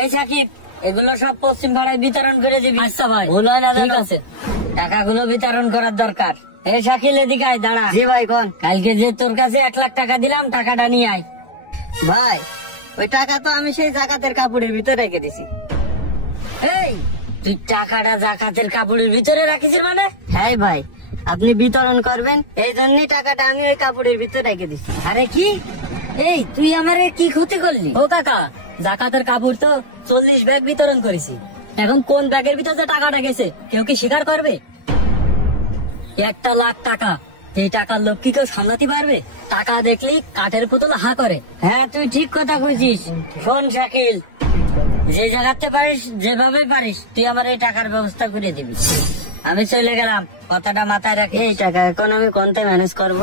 এই সাকিব, এগুলো সব পশ্চিম পাড়ায় বিতরণ করে দিবি। আচ্ছা ভাই, ঠিক আছে। টাকাগুলো বিতরণ করার দরকার। এই শাকিল, এদিকে আয়, দাঁড়া। জি ভাই কোন। কালকে যে তোর কাছে 1 লাখ টাকা দিলাম, টাকাটা নিয়ে আয়। ভাই ওই টাকা তো আমি সেই জাকাতের কাপড়ের ভিতরে রেখে দিছি। এই, তুই টাকাটা জাকাতের কাপড়ের ভিতরে রাখিস মানে? হ্যাঁ ভাই, আপনি বিতরণ করবেন এই জন্যই টাকাটা আমি ওই কাপড়ের ভিতরে রেখে দিছি। আরে কি? এই, তুই আমারে কি ক্ষতি করলি? ও কাকা, জাকাতের কাপড় তো 40 ব্যাগ বিতরণ করেছি। এখন কোন ব্যাগের ভিতরে টাকাটা গেছে কেউ কি স্বীকার করবে? 1 লাখ টাকা, এই টাকার লোক কি কেউ সামলাতে পারবে? টাকা দেখলি কাঠের পুতুল হা করে। হ্যাঁ, তুই ঠিক কথা কইছিস। শোন শাকিল, যে জায়গাতে পারিস, যেভাবে পারিস, তুই আমার এই টাকার ব্যবস্থা করে দিবি। আমি চলে গেলাম, কথাটা মাথায় রাখি। এই টাকা এখন আমি কোনতে ম্যানেজ করব?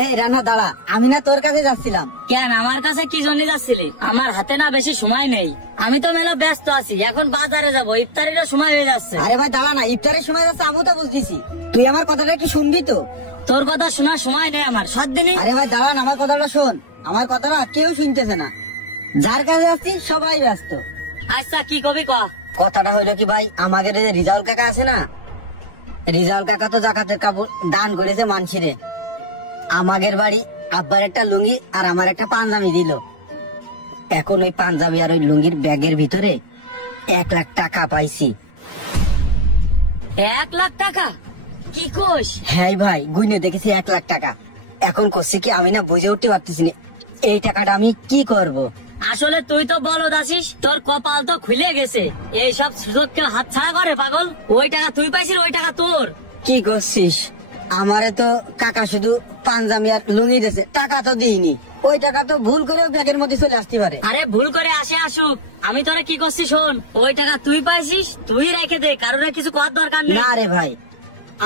এই রানা দাঁড়া, আমি না তোর কাছে যাচ্ছিলাম। কেন, আমার কাছে কি জন্য যাচ্ছিলি? আমার হাতে না বেশি সময় নেই, আমি তো মেলা ব্যস্ত আছি। এখন বাজারে যাবো, ইফতারিরও সময় হয়ে যাচ্ছে। আরে ভাই দাঁড়া না, ইফতারের সময় যাচ্ছে, আমিও তো বুঝতেছি। তুই আমার কথাটা কি শুনবি তো? তোর কথা শোনার সময় নেই আমার, 7 দিনই। আরে ভাই দাঁড়া না, আমার কথাটা শোন। আমার কথাটা কেউ শুনতেছে না, যার কাছে যাচ্ছি সবাই ব্যস্ত। আচ্ছা, কি কবি ক। কথাটা হইলো কি ভাই, আমাদের যে রিজাউল কাকা আছে না, রিজাউল কাকা তো জাকাতের কাপড় দান করেছে মানসিরে। আমাদের বাড়ি আব্বার একটা লুঙ্গি আর আমার একটা পাঞ্জাবি দিল। এখন ওই পাঞ্জাবি আর ওই লুঙ্গির ব্যাগের ভিতরে 1 লাখ টাকা পাইছি। 1 লাখ টাকা? কি কোষ? হ্যাঁ ভাই, গুনে দেখেছি 1 লাখ টাকা। এখন করছি কি, আমি না বুঝে উঠতে পারতেছি না এই টাকাটা আমি কি করব। আসলে তুই তো বলদ আছিস, তোর কপাল তো খুলে গেছে। এইসব সুযোগ কেউ হাত ছাড়া করে পাগল? ওই টাকা তুই পাইছিস, ওই টাকা তোর। কি করছিস? আমারে তো কাকা শুধু পাঞ্জাবি আর লুঙ্গি দিয়েছে, টাকা তো দিইনি। ওই টাকা তো ভুল করে ব্যাগের মধ্যে চলে আসতে পারে। আরে ভুল করে আসে আসুক, আমি তোরা কি করছি শোন। ওই টাকা তুই পাইছিস, তুই রেখে দে, কারোর কিছু করার দরকার নেই। না রে ভাই,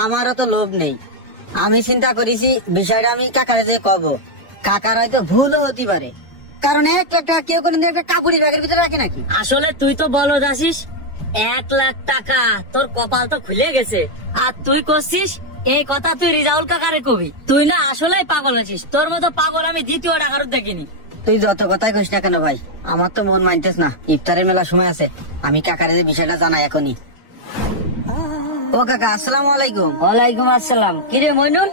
আমারও তো লোভ নেই। আমি চিন্তা করেছি বিষয়টা আমি কাকারে যে কব। কাকার হয়তো ভুলও হতে পারে, কারণ 1 লাখ টাকা কেউ কোনদিন একটা কাপড়ের ব্যাগের ভিতরে রাখে নাকি? আসলে তুই তো বলদ আছিস, 1 লাখ টাকা, তোর কপাল তো খুলে গেছে। আর তুই করছিস এই কথা তুই রিজাউল কাকারে কবি? তুই না আসলেই পাগল আছিস, তোর মতো পাগল আমি দ্বিতীয় টাকারও দেখিনি। তুই যত কথাই কইস না কেন ভাই, আমার তো মন মানতেস না। ইফতারের মেলা সময় আছে, আমি কাকারে যে বিষয়টা জানাই এখনই। ও কাকা, আসসালামু আলাইকুম। ওয়ালাইকুম আসসালাম। কিরে মইনুল,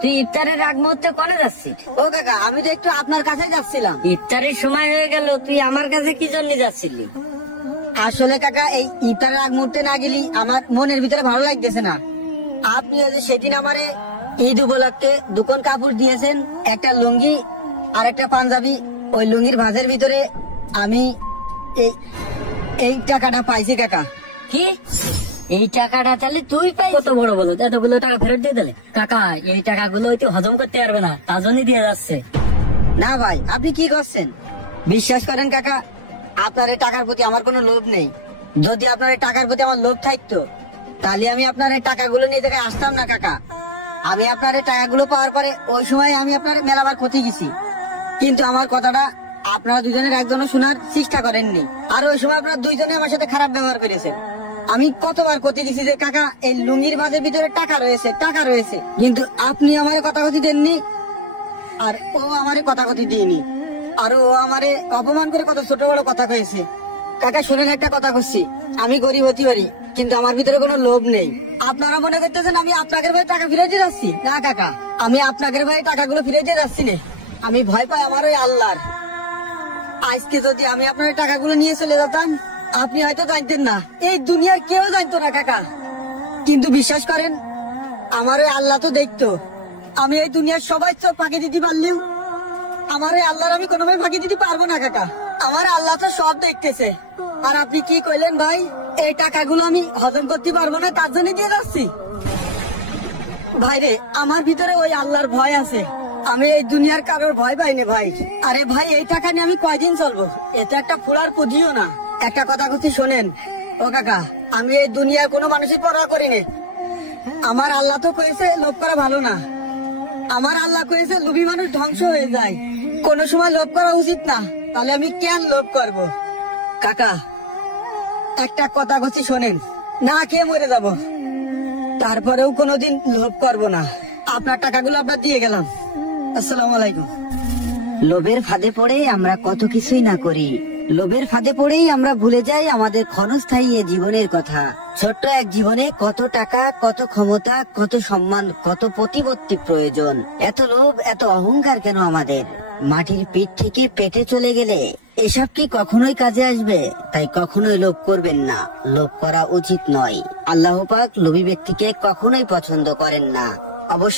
তুই ইফতারের আগ মুহূর্তে কোনে যাচ্ছিস? ও কাকা, আমি তো একটু আপনার কাছে যাচ্ছিলাম। ইফতারের সময় হয়ে গেল, তুই আমার কাছে কি জন্য যাচ্ছিলি? আসলে কাকা, এই ইফতারের আগ মুহূর্তে না গেলি আমার মনের ভিতরে ভালো লাগতেছে না। আপনি যে সেদিন আমারে ঈদ উপলক্ষে দুকন কাপড় দিয়েছেন, একটা লুঙ্গি আর একটা পাঞ্জাবি। ওই লুঙ্গির ভাঁজের ভিতরে আমি এই টাকাটা পাইছি কাকা। কি, এই টাকাটা তাহলে তুই পাই? কত বড় বলো, এতগুলো টাকা ফেরত দিয়ে দিলে? কাকা, এই টাকাগুলো তো হজম করতে পারবে না, তার জন্যই দিয়ে যাচ্ছে। না ভাই, আপনি কি করছেন? বিশ্বাস করেন কাকা, আপনার এই টাকার প্রতি আমার কোনো লোভ নেই। যদি আপনার এই টাকার প্রতি আমার লোভ থাকতো, তাহলে আমি আপনার এই টাকাগুলো নিয়ে জায়গায় আসতাম না কাকা। আমি আপনার এই টাকাগুলো পাওয়ার পরে ওই সময় আমি আপনার মেলাবার ক্ষতি গেছি, কিন্তু আমার কথাটা আপনারা দুজনের একজনও শোনার চেষ্টা করেননি। আর ওই সময় আপনারা দুইজনে আমার সাথে খারাপ ব্যবহার করেছেন। আমি কতবার ক্ষতি দিছি যে কাকা এই লুঙ্গির মাঝের ভিতরে টাকা রয়েছে, টাকা রয়েছে, কিন্তু আপনি আমার কথা কথি দেননি, আর ও আমারে কথা কথি দিইনি। আর ও আমারে অপমান করে কত ছোট বড় কথা কয়েছে। কাকা শোনেন, একটা কথা করছি, আমি গরিব হতে পারি, কিন্তু আমার ভিতরে কোনো লোভ নেই। আপনারা মনে করতেছেন আমি আপনাদের ভাই টাকা ফিরে দিয়ে যাচ্ছি? না কাকা, আমি আপনাদের ভাই টাকাগুলো ফিরে দিয়ে যাচ্ছি না। আমি ভয় পাই আমার ওই আল্লাহর। আজকে যদি আমি আপনার টাকাগুলো নিয়ে চলে যেতাম, আপনি হয়তো জানতেন না, এই দুনিয়ার কেউ জানতো না কাকা। কিন্তু বিশ্বাস করেন, আমার ওই আল্লাহ তো দেখতো। আমি এই দুনিয়ার সবাই চোখ ফাঁকি দিতে পারলেও আমার ওই আল্লাহর আমি কোনোভাবে ফাঁকি দিতে পারবো না কাকা। আমার আল্লাহ তো সব দেখতেছে। আর আপনি কি কইলেন ভাই, এই টাকাগুলো আমি হজম করতে পারবো না, তার জন্য দিয়ে যাচ্ছি? ভাই রে, আমার ভিতরে ওই আল্লাহর ভয় আছে। আমি এই দুনিয়ার কারোর ভয় পাইনি ভাই। আরে ভাই, এই টাকা নিয়ে আমি কয়দিন চলবো? এটা একটা ফোড়ার পুঁজিও না। একটা কথা কথা শোনেন ও কাকা, আমি এই দুনিয়ার কোনো মানুষের পরোয়া করিনি। আমার আল্লাহ তো কয়েছে লোভ করা ভালো না। আমার আল্লাহ কয়েছে লোভী মানুষ ধ্বংস হয়ে যায়। কোনো সময় লোভ করা উচিত না, তাহলে আমি কেন লোভ করব? কাকা, একটা কথা কথা শোনেন, না খেয়ে মরে যাব, তারপরেও কোনোদিন লোভ করব না। আপনার টাকাগুলো আপনার দিয়ে গেলাম। আসসালামু আলাইকুম। লোভের ফাঁদে পড়ে আমরা কত কিছুই না করি, লোভের ফাঁদে পড়েই আমরা ভুলে যাই আমাদের ক্ষণস্থায়ী এ জীবনের কথা। ছোট্ট এক জীবনে কত টাকা, কত ক্ষমতা, কত সম্মান, কত প্রতিপত্তি প্রয়োজন। এত লোভ, এত অহংকার কেন আমাদের? মাটির পিঠ থেকে পেটে চলে গেলে এসব কি কখনোই কাজে আসবে? তাই কখনোই লোভ করবেন না, লোভ করা উচিত নয়। আল্লাহ পাক লোভী ব্যক্তিকে কখনোই পছন্দ করেন না। অবশ্য